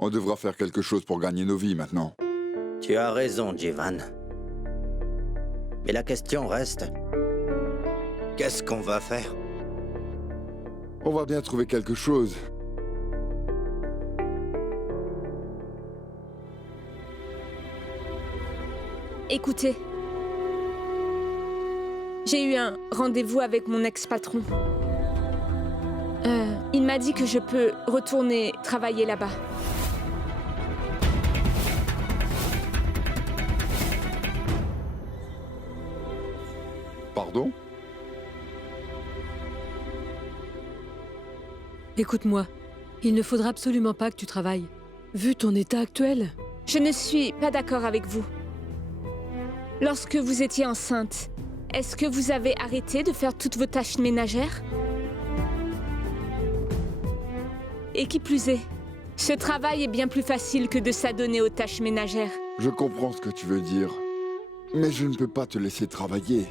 On devra faire quelque chose pour gagner nos vies maintenant. Tu as raison, Jivan. Mais la question reste... Qu'est-ce qu'on va faire? On va bien trouver quelque chose. Écoutez, j'ai eu un rendez-vous avec mon ex-patron. Il m'a dit que je peux retourner travailler là-bas. Pardon? Écoute-moi, il ne faudra absolument pas que tu travailles. Vu ton état actuel. Je ne suis pas d'accord avec vous. Lorsque vous étiez enceinte, est-ce que vous avez arrêté de faire toutes vos tâches ménagères? Et qui plus est, ce travail est bien plus facile que de s'adonner aux tâches ménagères. Je comprends ce que tu veux dire. Mais je ne peux pas te laisser travailler.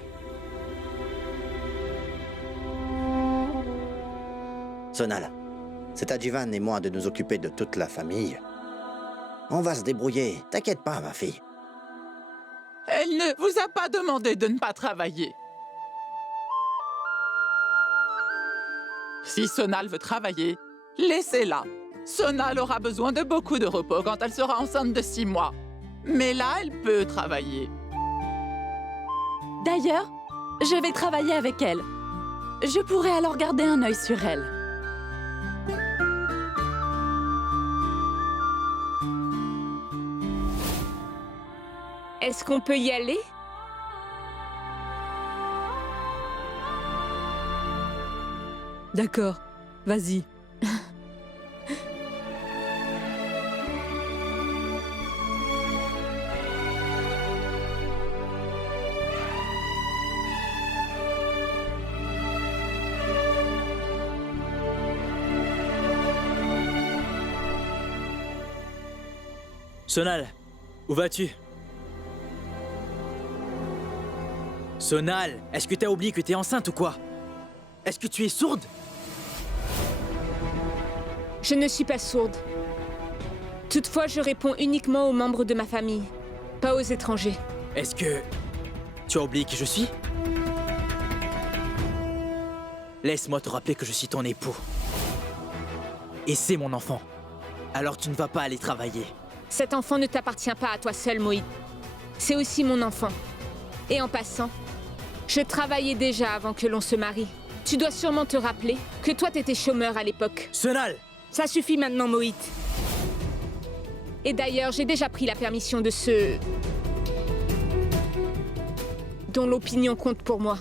Sonal, c'est à Jivan et moi de nous occuper de toute la famille. On va se débrouiller. T'inquiète pas, ma fille. Elle ne vous a pas demandé de ne pas travailler. Si Sonal veut travailler, laissez-la. Sonal aura besoin de beaucoup de repos quand elle sera enceinte de 6 mois. Mais là, elle peut travailler. D'ailleurs, je vais travailler avec elle. Je pourrai alors garder un œil sur elle. Est-ce qu'on peut y aller? D'accord, vas-y. Sonal, où vas-tu? Sonal, est-ce que t'as oublié que t'es enceinte ou quoi? Est-ce que tu es sourde? Je ne suis pas sourde. Toutefois, je réponds uniquement aux membres de ma famille, pas aux étrangers. Est-ce que... tu as oublié qui je suis? Laisse-moi te rappeler que je suis ton époux. Et c'est mon enfant. Alors tu ne vas pas aller travailler. Cet enfant ne t'appartient pas à toi seul, Moïse. C'est aussi mon enfant. Et en passant, je travaillais déjà avant que l'on se marie. Tu dois sûrement te rappeler que toi t'étais chômeur à l'époque. Sonal! Ça suffit maintenant, Moïse. Et d'ailleurs, j'ai déjà pris la permission de ceux... dont l'opinion compte pour moi.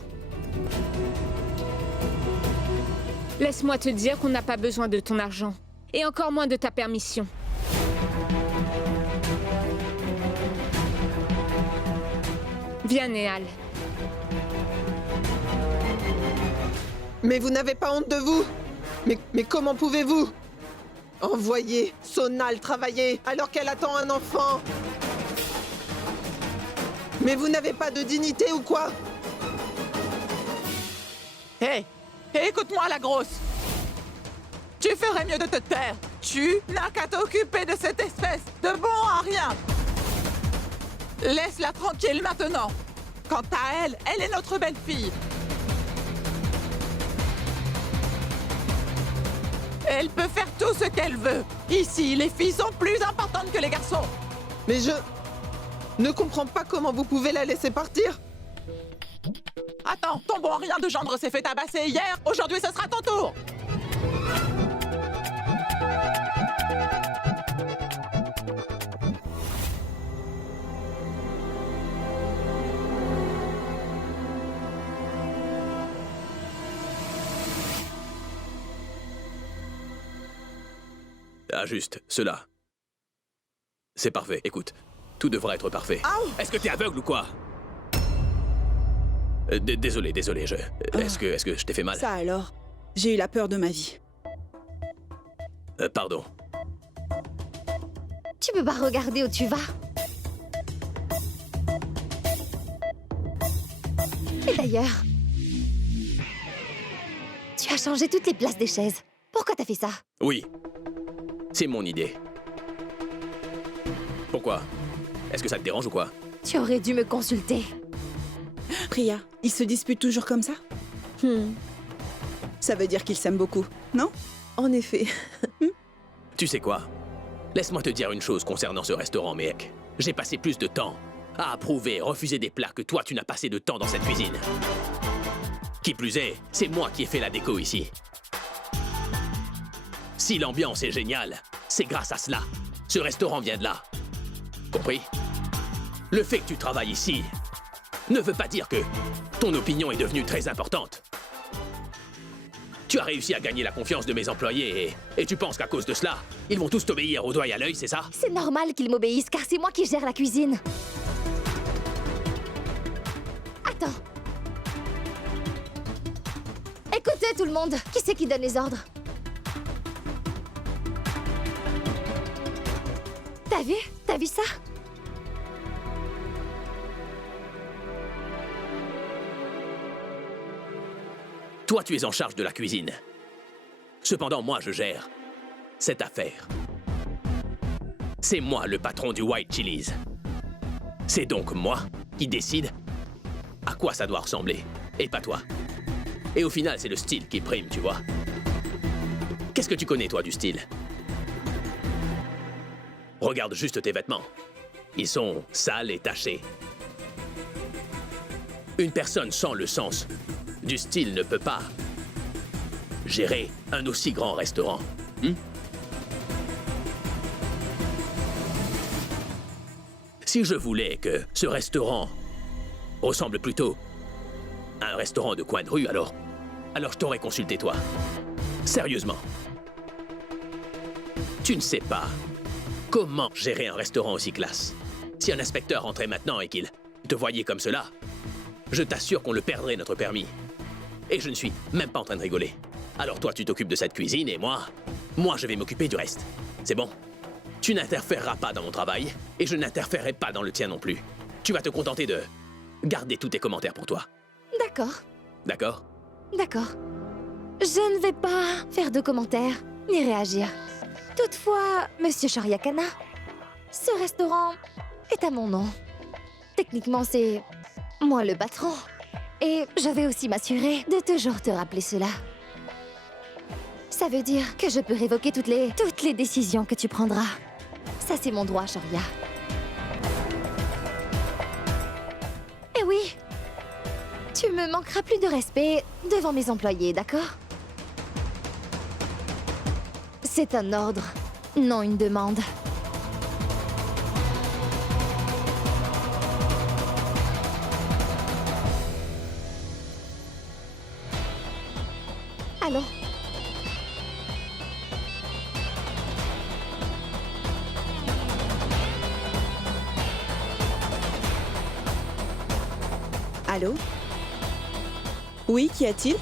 Laisse-moi te dire qu'on n'a pas besoin de ton argent. Et encore moins de ta permission. Viens, Néal. Mais vous n'avez pas honte de vous? Mais comment pouvez-vous envoyer Sonal travailler alors qu'elle attend un enfant? Mais vous n'avez pas de dignité ou quoi? Hé, écoute-moi, la grosse. Tu ferais mieux de te taire. Tu n'as qu'à t'occuper de cette espèce de bon à rien. Laisse-la tranquille maintenant. Quant à elle, elle est notre belle-fille. Elle peut faire tout ce qu'elle veut. Ici, les filles sont plus importantes que les garçons. Mais je ne comprends pas comment vous pouvez la laisser partir. Attends, ton bon à rien de gendre s'est fait tabasser hier. Aujourd'hui, ce sera ton tour. Ah, juste, cela. C'est parfait, écoute. Tout devra être parfait. Est-ce que t'es aveugle ou quoi? Désolé, Est-ce que je t'ai fait mal? Ça alors, j'ai eu la peur de ma vie. Pardon. Tu peux pas regarder où tu vas? Et d'ailleurs, tu as changé toutes les places des chaises. Pourquoi t'as fait ça? Oui. C'est mon idée. Pourquoi? Est-ce que ça te dérange ou quoi? Tu aurais dû me consulter. Priya, ils se disputent toujours comme ça? Ça veut dire qu'ils s'aiment beaucoup, non? En effet. Tu sais quoi? Laisse-moi te dire une chose concernant ce restaurant, mec. J'ai passé plus de temps à approuver et refuser des plats que toi, tu n'as passé de temps dans cette cuisine. Qui plus est, c'est moi qui ai fait la déco ici. Si l'ambiance est géniale, c'est grâce à cela. Ce restaurant vient de là. Compris? Le fait que tu travailles ici ne veut pas dire que ton opinion est devenue très importante. Tu as réussi à gagner la confiance de mes employés et tu penses qu'à cause de cela, ils vont tous t'obéir au doigt et à l'œil, c'est ça? C'est normal qu'ils m'obéissent car c'est moi qui gère la cuisine. Attends. Écoutez tout le monde, qui c'est qui donne les ordres? T'as vu? T'as vu ça? Toi, tu es en charge de la cuisine. Cependant, moi, je gère cette affaire. C'est moi le patron du White Chili's. C'est donc moi qui décide à quoi ça doit ressembler, et pas toi. Et au final, c'est le style qui prime, tu vois. Qu'est-ce que tu connais, toi, du style? Regarde juste tes vêtements. Ils sont sales et tachés. Une personne sans le sens du style ne peut pas gérer un aussi grand restaurant. Si je voulais que ce restaurant ressemble plutôt à un restaurant de coin de rue, alors je t'aurais consulté toi. Sérieusement. Tu ne sais pas comment gérer un restaurant aussi classe. Si un inspecteur rentrait maintenant et qu'il te voyait comme cela, je t'assure qu'on le perdrait notre permis. Et je ne suis même pas en train de rigoler. Alors toi, tu t'occupes de cette cuisine et moi, je vais m'occuper du reste. C'est bon? Tu n'interféreras pas dans mon travail et je n'interférerai pas dans le tien non plus. Tu vas te contenter de garder tous tes commentaires pour toi. D'accord. D'accord? D'accord. Je ne vais pas faire de commentaires, ni réagir. Toutefois, Monsieur Shoryakana, ce restaurant est à mon nom. Techniquement, c'est moi le patron. Et je vais aussi m'assurer de toujours te rappeler cela. Ça veut dire que je peux révoquer toutes les décisions que tu prendras. Ça, c'est mon droit, Shorya. Et oui, tu me manqueras plus de respect devant mes employés, d'accord? C'est un ordre, non une demande. Allons. Allô? Oui, qu'y a-t-il?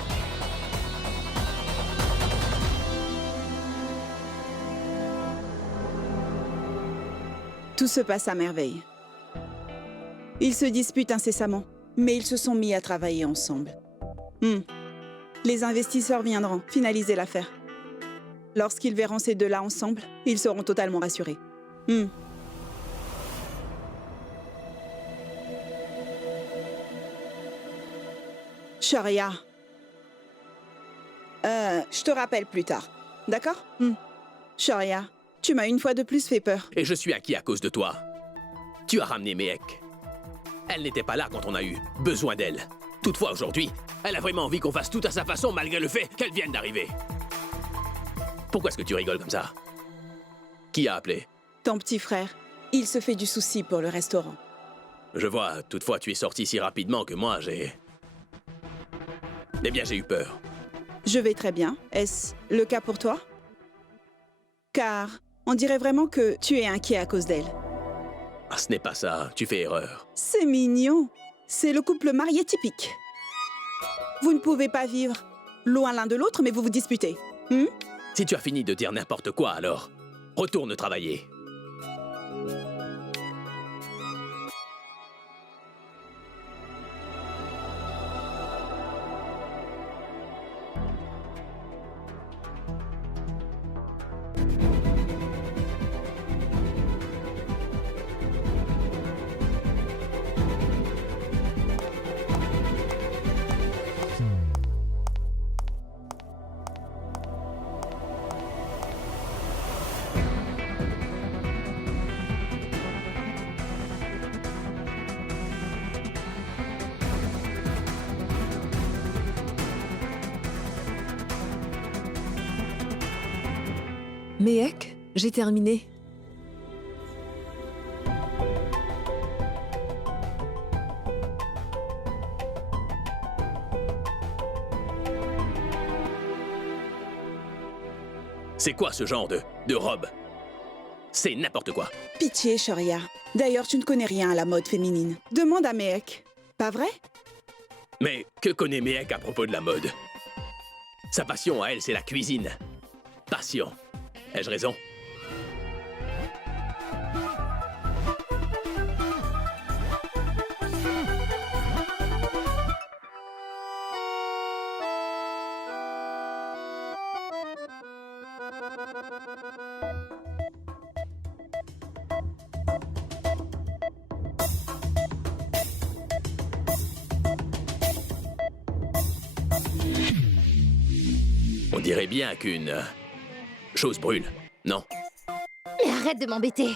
Tout se passe à merveille. Ils se disputent incessamment, mais ils se sont mis à travailler ensemble. Les investisseurs viendront finaliser l'affaire. Lorsqu'ils verront ces deux-là ensemble, ils seront totalement rassurés. Shorya. Je te rappelle plus tard. D'accord? Shorya, tu m'as une fois de plus fait peur. Et je suis inquiet à cause de toi. Tu as ramené Mehek. Elle n'était pas là quand on a eu besoin d'elle. Toutefois, aujourd'hui, elle a vraiment envie qu'on fasse tout à sa façon malgré le fait qu'elle vienne d'arriver. Pourquoi est-ce que tu rigoles comme ça? Qui a appelé? Ton petit frère. Il se fait du souci pour le restaurant. Je vois, toutefois, tu es sorti si rapidement que moi, Eh bien, j'ai eu peur. Je vais très bien. Est-ce le cas pour toi? Car on dirait vraiment que tu es inquiet à cause d'elle. Ah, ce n'est pas ça, tu fais erreur. C'est mignon. C'est le couple marié typique. Vous ne pouvez pas vivre loin l'un de l'autre, mais vous vous disputez. Si tu as fini de dire n'importe quoi, alors, retourne travailler. Méhek, j'ai terminé. C'est quoi ce genre de robe? C'est n'importe quoi. Pitié, Shoria. D'ailleurs, tu ne connais rien à la mode féminine. Demande à Méhek. Pas vrai? Mais que connaît Méhek à propos de la mode? Sa passion à elle, c'est la cuisine. Passion. Ai-je raison? On dirait bien qu'une chose brûle, non? Mais arrête de m'embêter.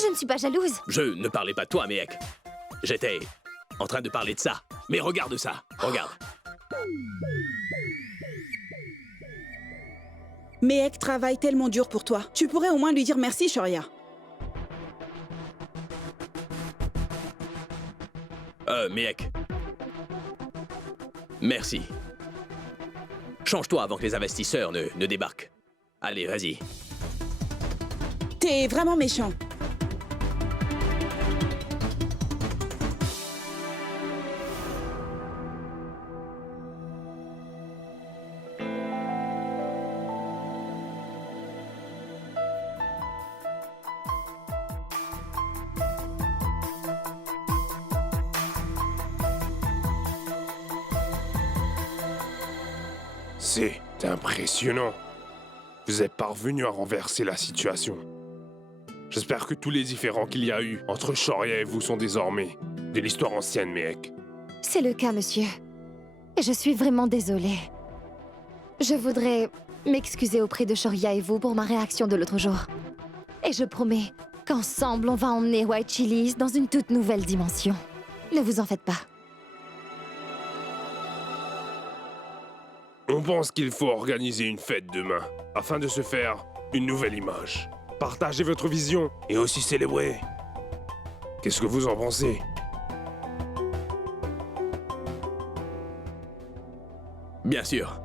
Je ne suis pas jalouse. Je ne parlais pas de toi, Méhek. J'étais en train de parler de ça. Mais regarde ça, regarde. Méhek travaille tellement dur pour toi. Tu pourrais au moins lui dire merci, Shoria. Méhek. Merci. Change-toi avant que les investisseurs ne débarquent. Allez, vas-y. T'es vraiment méchant. C'est impressionnant. Vous êtes parvenu à renverser la situation. J'espère que tous les différends qu'il y a eu entre Shoria et vous sont désormais de l'histoire ancienne, Méhek. C'est le cas, monsieur. Et je suis vraiment désolée. Je voudrais m'excuser auprès de Shoria et vous pour ma réaction de l'autre jour. Et je promets qu'ensemble, on va emmener White Chili's dans une toute nouvelle dimension. Ne vous en faites pas. On pense qu'il faut organiser une fête demain, afin de se faire une nouvelle image. Partagez votre vision et aussi célébrer. Qu'est-ce que vous en pensez? Bien sûr.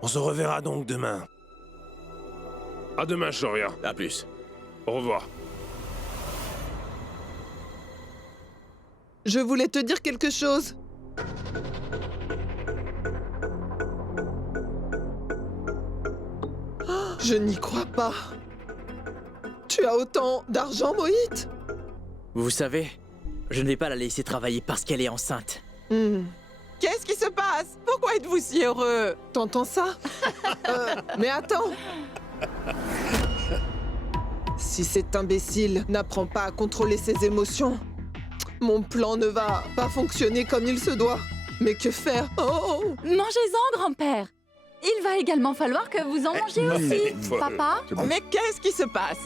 On se reverra donc demain. À demain, Shoria. À plus. Au revoir. Je voulais te dire quelque chose. Je n'y crois pas. Tu as autant d'argent, Mohit? Vous savez, je ne vais pas la laisser travailler parce qu'elle est enceinte. Qu'est-ce qui se passe? Pourquoi êtes-vous si heureux? T'entends ça? Mais attends. Si cet imbécile n'apprend pas à contrôler ses émotions, mon plan ne va pas fonctionner comme il se doit. Mais que faire? Oh! Mangez-en, grand-père. Il va également falloir que vous en mangiez aussi, papa. Mais qu'est-ce qui se passe?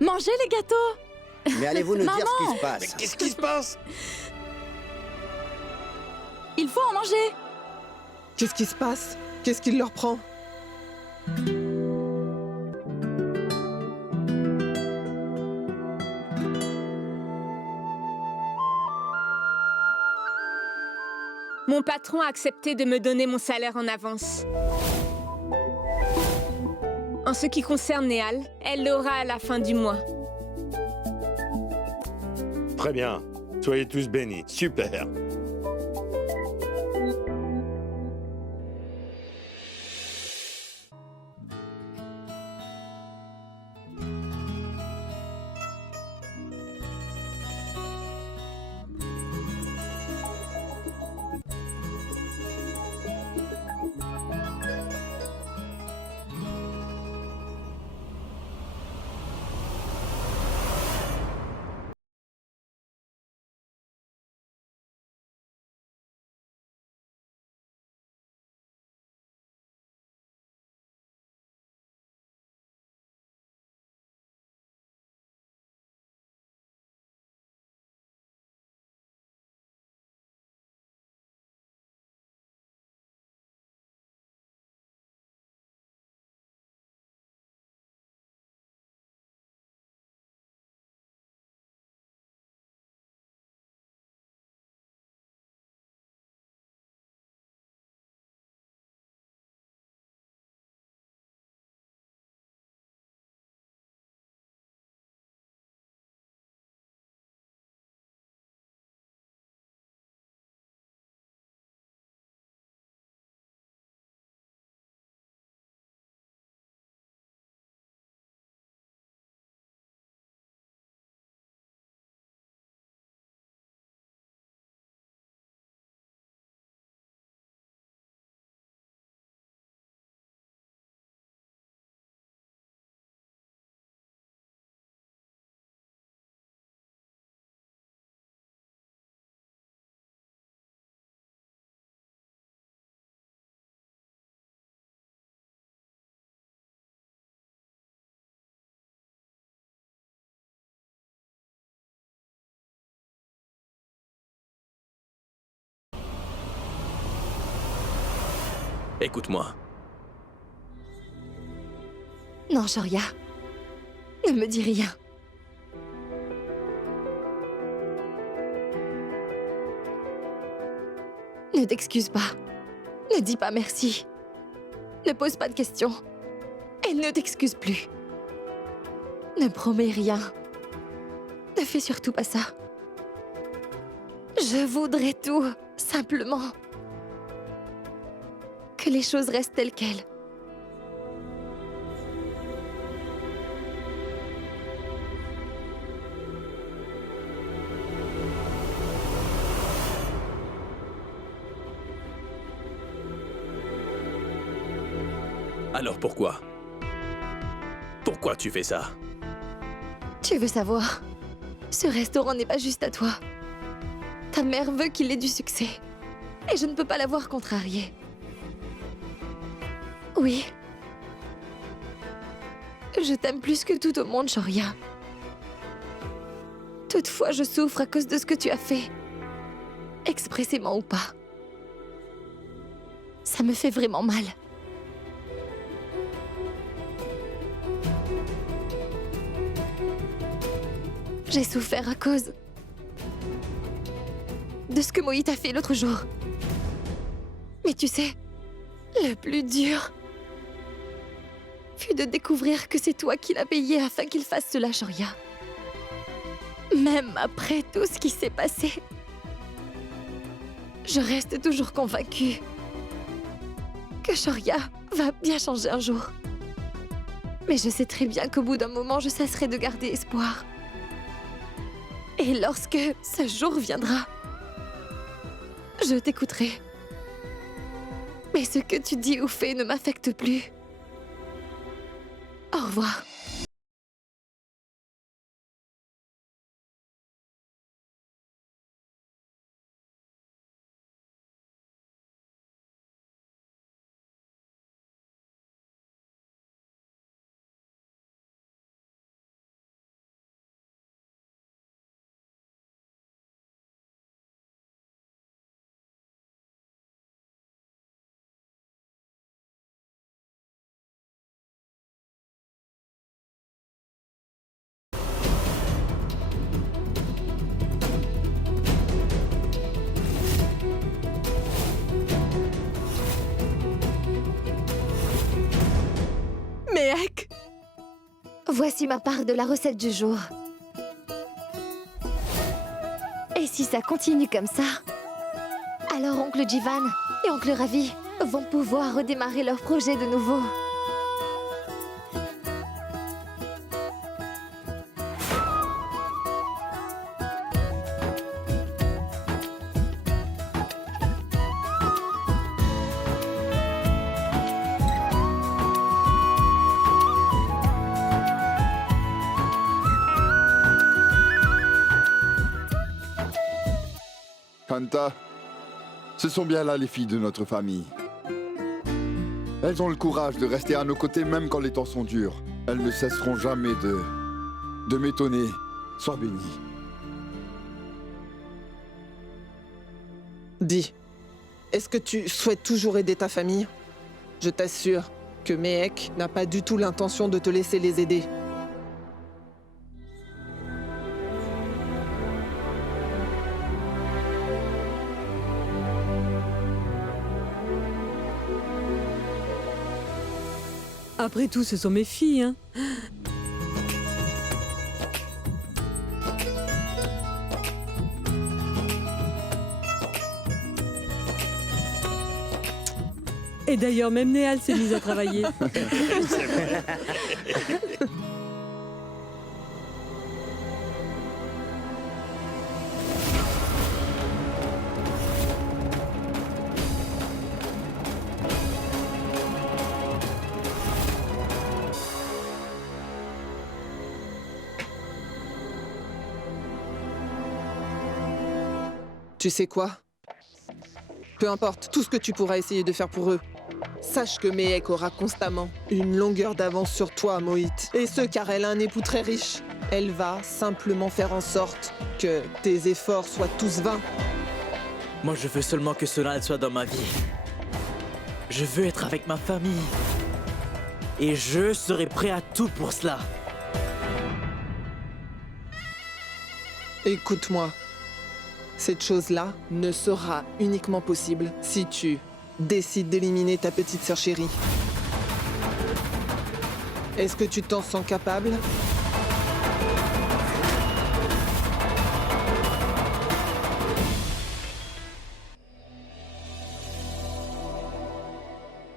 Mangez les gâteaux. Mais allez-vous nous dire ce qui Maman! se passe? Mais qu'est-ce qui se passe? Il faut en manger. Qu'est-ce qui se passe? Qu'est-ce qu'il leur prend? Mon patron a accepté de me donner mon salaire en avance. En ce qui concerne Néal, elle l'aura à la fin du mois. Très bien. Soyez tous bénis. Super. Écoute-moi. Non, Shoria. Ne me dis rien. Ne t'excuse pas. Ne dis pas merci. Ne pose pas de questions. Et ne t'excuse plus. Ne promets rien. Ne fais surtout pas ça. Je voudrais tout, simplement. Que les choses restent telles quelles. Alors pourquoi? Pourquoi tu fais ça? Tu veux savoir? Ce restaurant n'est pas juste à toi. Ta mère veut qu'il ait du succès. Et je ne peux pas la voir contrariée. Oui. Je t'aime plus que tout au monde, Shoria. Toutefois, je souffre à cause de ce que tu as fait. Expressément ou pas. Ça me fait vraiment mal. J'ai souffert à cause de ce que Moït a fait l'autre jour. Mais tu sais, le plus dur fut de découvrir que c'est toi qui l'as payé afin qu'il fasse cela, Shoria. Même après tout ce qui s'est passé, je reste toujours convaincue que Shoria va bien changer un jour. Mais je sais très bien qu'au bout d'un moment, je cesserai de garder espoir. Et lorsque ce jour viendra, je t'écouterai. Mais ce que tu dis ou fais ne m'affecte plus. Au revoir. Méhek! Voici ma part de la recette du jour. Et si ça continue comme ça, alors oncle Jivan et oncle Ravi vont pouvoir redémarrer leur projet de nouveau. Kanta, ce sont bien là les filles de notre famille. Elles ont le courage de rester à nos côtés même quand les temps sont durs. Elles ne cesseront jamais de m'étonner. Sois bénie. Dis, est-ce que tu souhaites toujours aider ta famille? Je t'assure que Méhek n'a pas du tout l'intention de te laisser les aider. Après tout, ce sont mes filles, hein. Et d'ailleurs, même Néal s'est mise à travailler. C'est vrai. Tu sais quoi? Peu importe tout ce que tu pourras essayer de faire pour eux, sache que Méhek aura constamment une longueur d'avance sur toi, Moït. Et ce, car elle a un époux très riche. Elle va simplement faire en sorte que tes efforts soient tous vains. Moi, je veux seulement que Sonal soit dans ma vie. Je veux être avec ma famille. Et je serai prêt à tout pour cela. Écoute-moi. Cette chose-là ne sera uniquement possible si tu décides d'éliminer ta petite sœur chérie. Est-ce que tu t'en sens capable?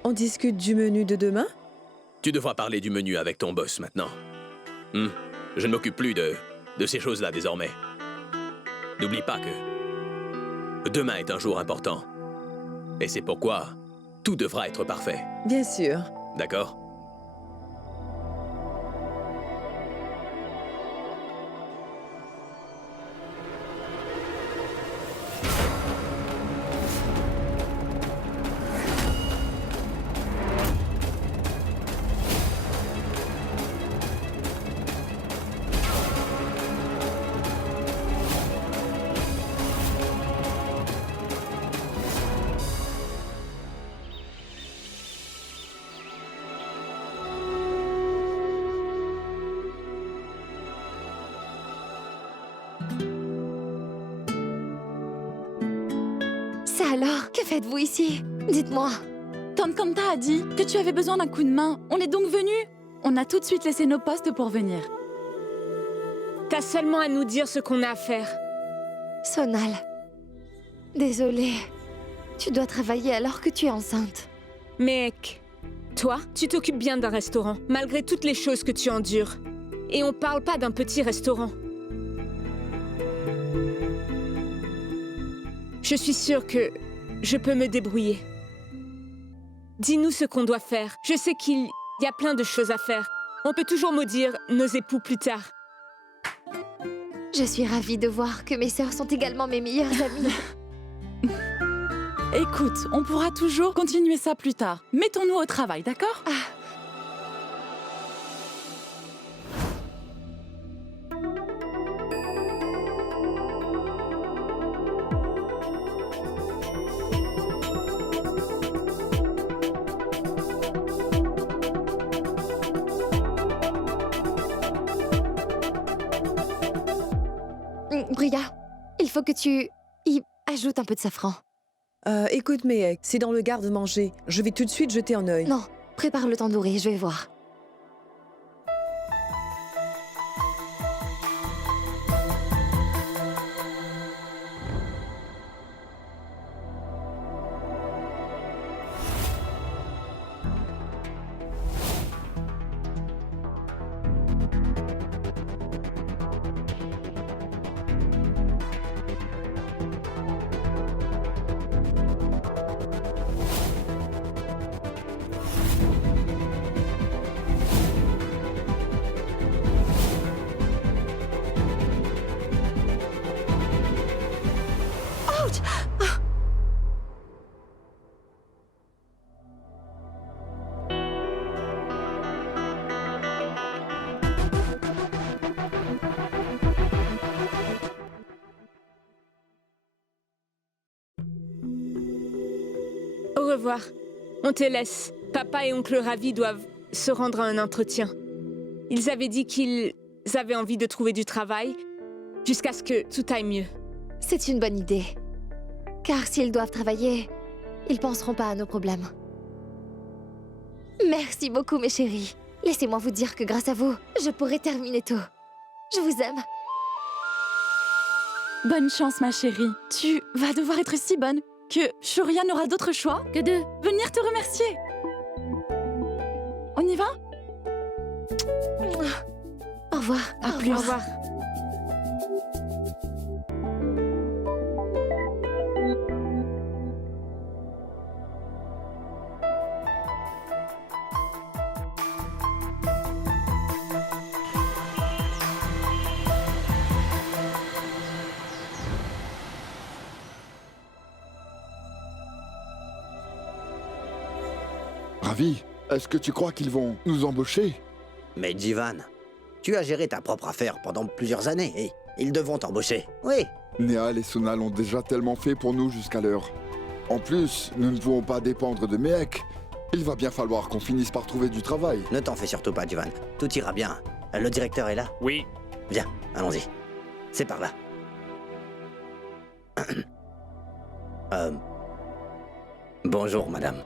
On discute du menu de demain? Tu devras parler du menu avec ton boss maintenant. Je ne m'occupe plus de ces choses-là désormais. N'oublie pas que demain est un jour important. Et c'est pourquoi tout devra être parfait. Bien sûr. D'accord? Ça alors, que faites-vous ici? Dites-moi. Tante Kanta a dit que tu avais besoin d'un coup de main. On est donc venus. On a tout de suite laissé nos postes pour venir. T'as seulement à nous dire ce qu'on a à faire. Sonal. Désolée. Tu dois travailler alors que tu es enceinte. Mec, toi, tu t'occupes bien d'un restaurant, malgré toutes les choses que tu endures. Et on parle pas d'un petit restaurant. Je suis sûre que je peux me débrouiller. Dis-nous ce qu'on doit faire. Je sais qu'il y a plein de choses à faire. On peut toujours maudire nos époux plus tard. Je suis ravie de voir que mes sœurs sont également mes meilleures amies. Écoute, on pourra toujours continuer ça plus tard. Mettons-nous au travail, d'accord? Bria, il faut que tu y ajoutes un peu de safran. Écoute, Mehek, c'est dans le garde-manger. Je vais tout de suite jeter un œil. Non, prépare le tandoori, je vais voir. Au revoir. On te laisse. Papa et oncle Ravi doivent se rendre à un entretien. Ils avaient dit qu'ils avaient envie de trouver du travail jusqu'à ce que tout aille mieux. C'est une bonne idée. Car s'ils doivent travailler, ils penseront pas à nos problèmes. Merci beaucoup, mes chéris. Laissez-moi vous dire que grâce à vous, je pourrai terminer tôt. Je vous aime. Bonne chance, ma chérie. Tu vas devoir être si bonne que Shoria n'aura d'autre choix que de venir te remercier. On y va? Au revoir. À plus. Au revoir. Ravi, est-ce que tu crois qu'ils vont nous embaucher? Mais Jivan, tu as géré ta propre affaire pendant plusieurs années et ils devront t'embaucher. Oui. Nehal et Sonal ont déjà tellement fait pour nous jusqu'à l'heure. En plus, nous ne pouvons pas dépendre de Mehek. Il va bien falloir qu'on finisse par trouver du travail. Ne t'en fais surtout pas, Jivan. Tout ira bien. Le directeur est là? Oui. Viens, allons-y. C'est par là. Bonjour, madame.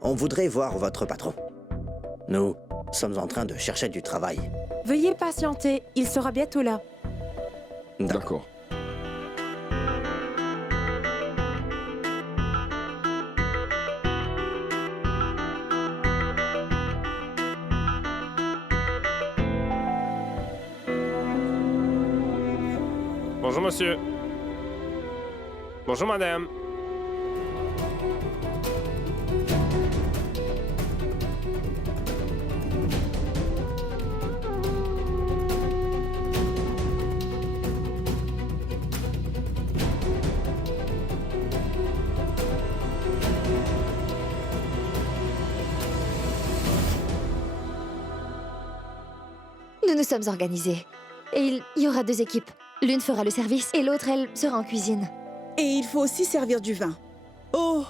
On voudrait voir votre patron. Nous sommes en train de chercher du travail. Veuillez patienter, il sera bientôt là. D'accord. Bonjour monsieur. Bonjour madame. Nous nous sommes organisés. Et il y aura 2 équipes. L'une fera le service et l'autre, elle, sera en cuisine. Et il faut aussi servir du vin. Oh!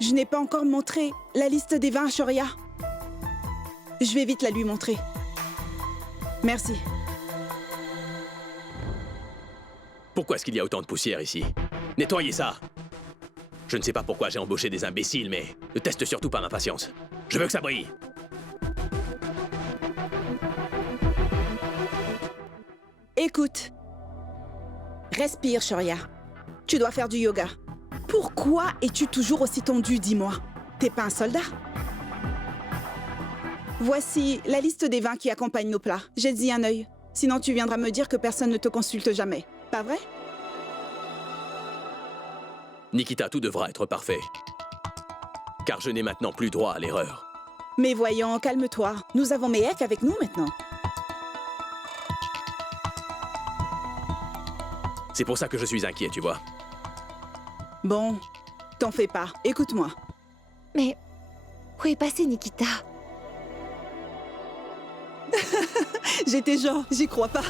Je n'ai pas encore montré la liste des vins à Shoria. Je vais vite la lui montrer. Merci. Pourquoi est-ce qu'il y a autant de poussière ici? Nettoyez ça! Je ne sais pas pourquoi j'ai embauché des imbéciles, mais ne teste surtout pas ma patience. Je veux que ça brille! Écoute. Respire, Shoria. Tu dois faire du yoga. Pourquoi es-tu toujours aussi tendu, dis-moi? T'es pas un soldat? Voici la liste des vins qui accompagnent nos plats. Jette-y un œil. Sinon, tu viendras me dire que personne ne te consulte jamais. Pas vrai? Nikita, tout devra être parfait. Car je n'ai maintenant plus droit à l'erreur. Mais voyons, calme-toi. Nous avons Mehek avec nous maintenant. C'est pour ça que je suis inquiet, tu vois. Bon, t'en fais pas. Écoute-moi. Mais où est passé Nikita? J'étais genre, j'y crois pas.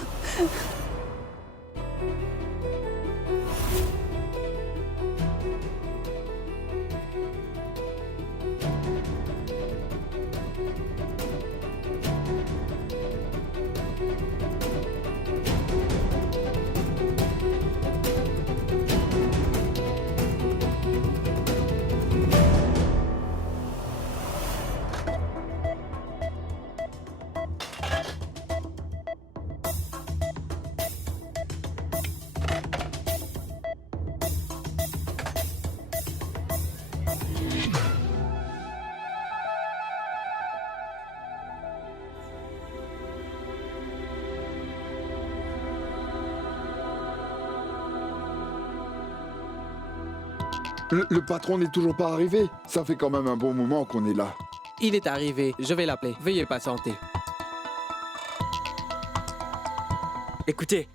Le patron n'est toujours pas arrivé. Ça fait quand même un bon moment qu'on est là. Il est arrivé, je vais l'appeler. Veuillez patienter. Écoutez,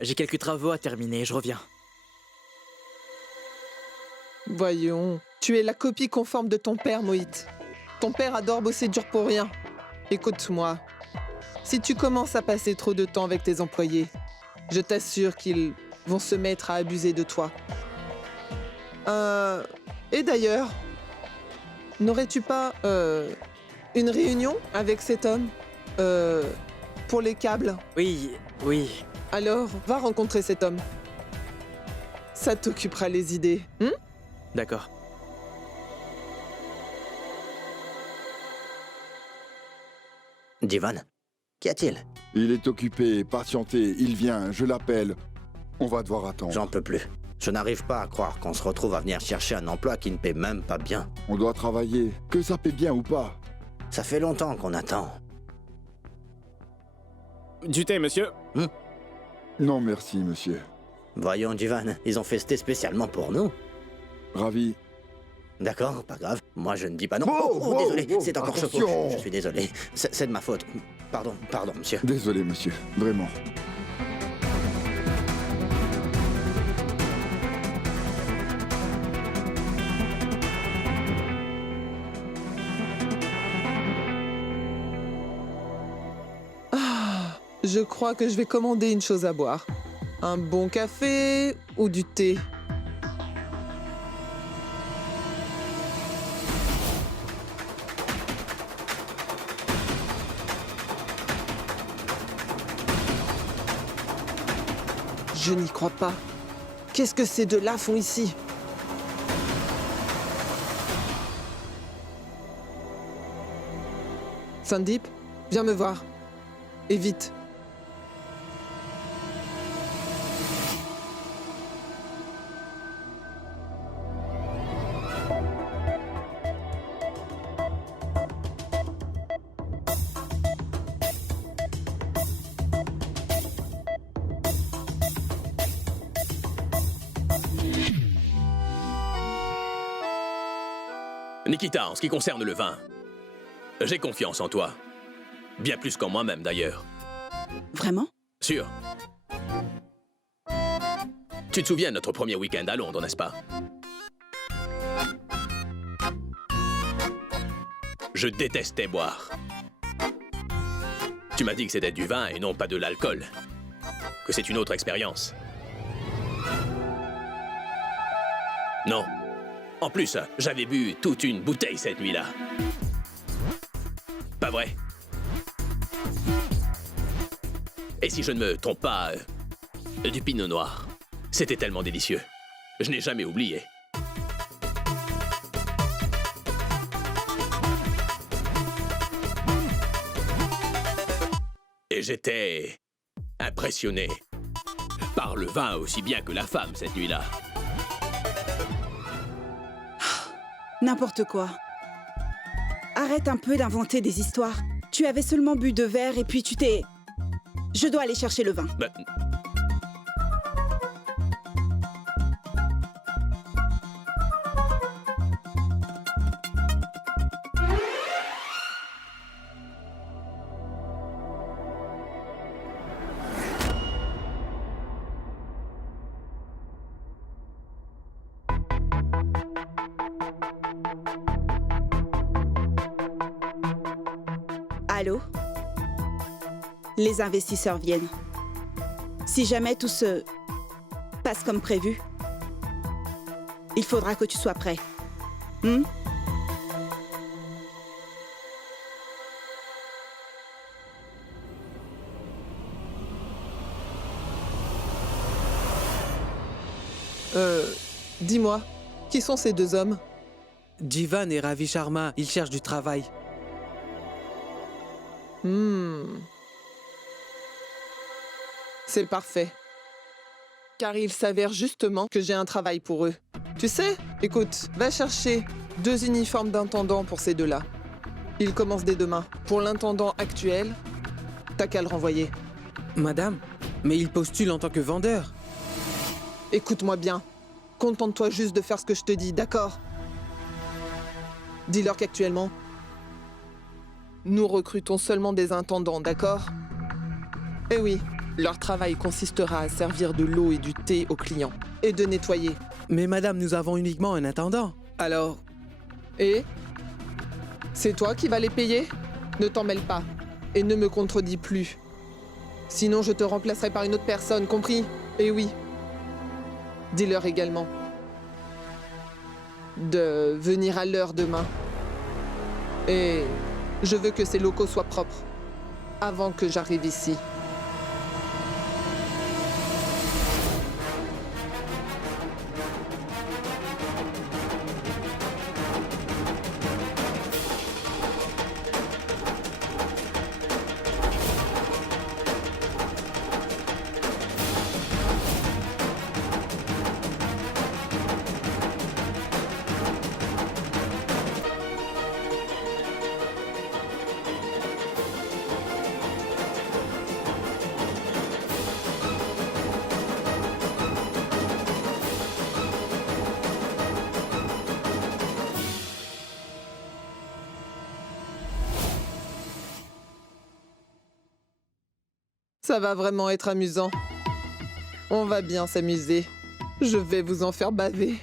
j'ai quelques travaux à terminer, je reviens. Voyons, tu es la copie conforme de ton père, Mohit. Ton père adore bosser dur pour rien. Écoute-moi, si tu commences à passer trop de temps avec tes employés, je t'assure qu'ils vont se mettre à abuser de toi. Et d'ailleurs, n'aurais-tu pas une réunion avec cet homme pour les câbles? Oui. Alors, va rencontrer cet homme. Ça t'occupera les idées. D'accord. Jivan, qu'y a-t-il? Il est occupé, patientez, il vient, je l'appelle. On va devoir attendre. J'en peux plus. Je n'arrive pas à croire qu'on se retrouve à venir chercher un emploi qui ne paie même pas bien. On doit travailler, que ça paie bien ou pas. Ça fait longtemps qu'on attend. Du thé, monsieur? Non, merci, monsieur. Voyons, Jivan, ils ont festé spécialement pour nous. Ravi. D'accord, pas grave. Moi, je ne dis pas non. Oh, désolé, c'est encore chaud. attention. Je suis désolé. C'est de ma faute. Pardon, monsieur. Désolé, monsieur. Vraiment. Je crois que je vais commander une chose à boire. Un bon café ou du thé? Je n'y crois pas. Qu'est-ce que ces deux-là font ici? Sandeep, viens me voir. Et vite. Nikita, en ce qui concerne le vin, j'ai confiance en toi. Bien plus qu'en moi-même, d'ailleurs. Vraiment? Sûr. Tu te souviens de notre premier week-end à Londres, n'est-ce pas? Je détestais boire. Tu m'as dit que c'était du vin et non pas de l'alcool. Que c'est une autre expérience. Non. En plus, j'avais bu toute une bouteille cette nuit-là. Pas vrai? Et si je ne me trompe pas, du pinot noir. C'était tellement délicieux. Je n'ai jamais oublié. Et j'étais impressionné par le vin aussi bien que la femme cette nuit-là. N'importe quoi. Arrête un peu d'inventer des histoires. Tu avais seulement bu 2 verres et puis tu t'es... Je dois aller chercher le vin. Bah... Allô? Les investisseurs viennent. Si jamais tout se passe comme prévu, il faudra que tu sois prêt. Dis-moi, qui sont ces 2 hommes? Jivan et Ravi Sharma, ils cherchent du travail. C'est parfait. Car il s'avère justement que j'ai un travail pour eux. Tu sais, écoute, va chercher 2 uniformes d'intendant pour ces 2-là. Ils commencent dès demain. Pour l'intendant actuel, t'as qu'à le renvoyer. Madame, mais il postule en tant que vendeur. Écoute-moi bien. Contente-toi juste de faire ce que je te dis, d'accord? Dis-leur qu'actuellement, nous recrutons seulement des intendants, d'accord? Eh oui, leur travail consistera à servir de l'eau et du thé aux clients, et de nettoyer. Mais madame, nous avons uniquement un intendant. Alors... Et? C'est toi qui vas les payer? Ne t'en mêle pas, et ne me contredis plus. Sinon je te remplacerai par une autre personne, compris? Eh oui. Dis-leur également de venir à l'heure demain. Et... je veux que ces locaux soient propres, avant que j'arrive ici. Ça va vraiment être amusant. On va bien s'amuser. Je vais vous en faire baver.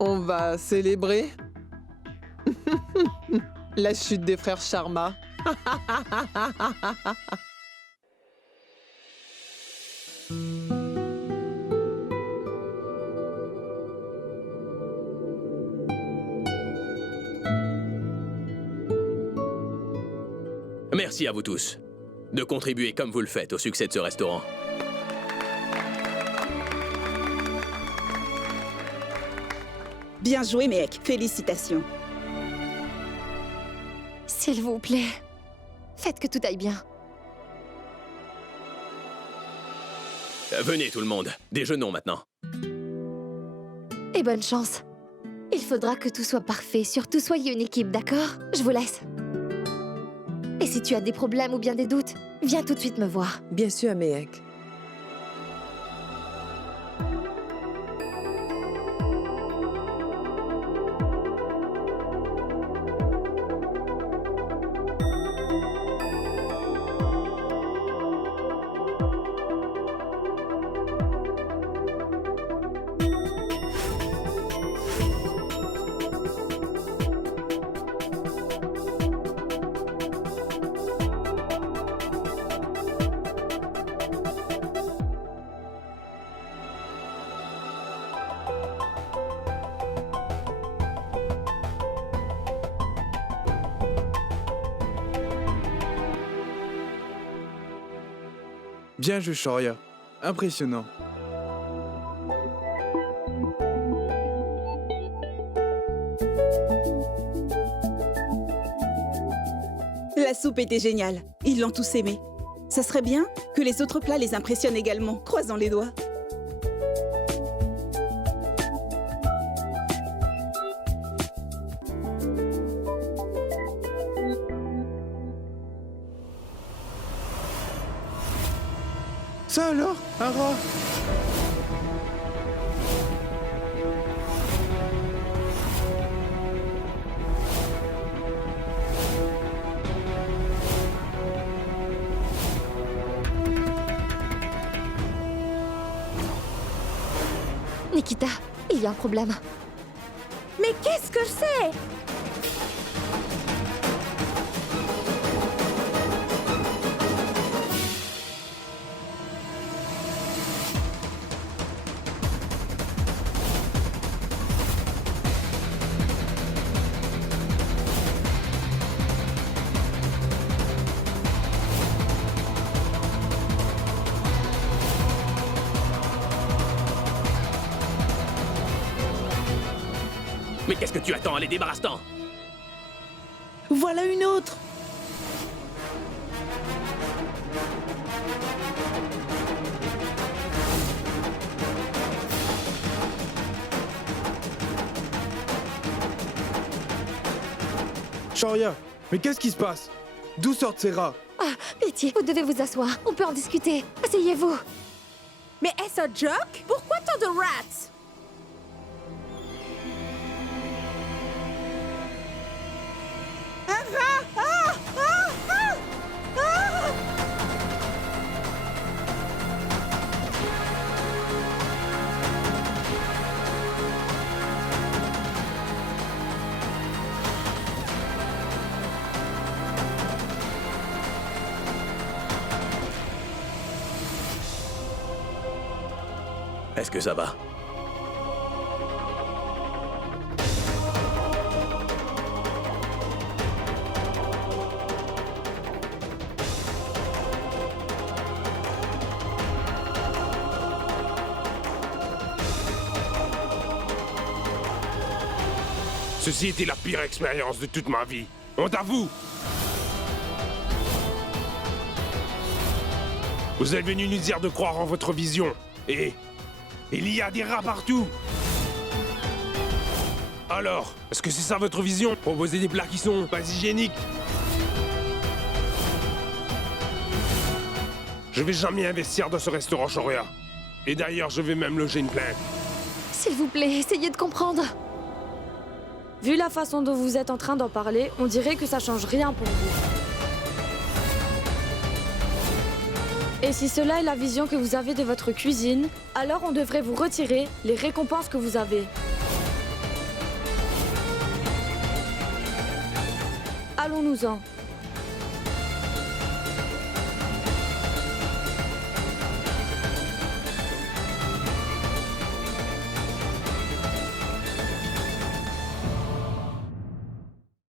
On va célébrer la chute des frères Sharma. Merci à vous tous de contribuer comme vous le faites au succès de ce restaurant. Bien joué, Mehek. Félicitations. S'il vous plaît, faites que tout aille bien. Venez tout le monde, déjeunons maintenant. Et bonne chance. Il faudra que tout soit parfait, surtout soyez une équipe, d'accord? Je vous laisse. Et si tu as des problèmes ou bien des doutes, viens tout de suite me voir. Bien sûr, Mehek. Bien joué, Shoria. Impressionnant. La soupe était géniale. Ils l'ont tous aimée. Ça serait bien que les autres plats les impressionnent également. Croisons les doigts. Ça alors, un rat? Nikita, il y a un problème. Mais qu'est-ce que c'est? Mais qu'est-ce que tu attends? Allez, débarrasse-t'en! Voilà une autre. Shoria, mais qu'est-ce qui se passe? D'où sortent ces rats? Ah, pitié, vous devez vous asseoir. On peut en discuter. Asseyez-vous. Mais est-ce un joke? Pourquoi tant de rats? Est-ce que ça va? Ceci était la pire expérience de toute ma vie. Honte à vous! Vous êtes venu nous dire de croire en votre vision. Et il y a des rats partout. Alors, est-ce que c'est ça votre vision? Proposer des plats qui sont pas hygiéniques? Je vais jamais investir dans ce restaurant, Shoria. Et d'ailleurs, je vais même loger une plainte. S'il vous plaît, essayez de comprendre. Vu la façon dont vous êtes en train d'en parler, on dirait que ça change rien pour vous. Et si cela est la vision que vous avez de votre cuisine, alors on devrait vous retirer les récompenses que vous avez. Allons-nous-en.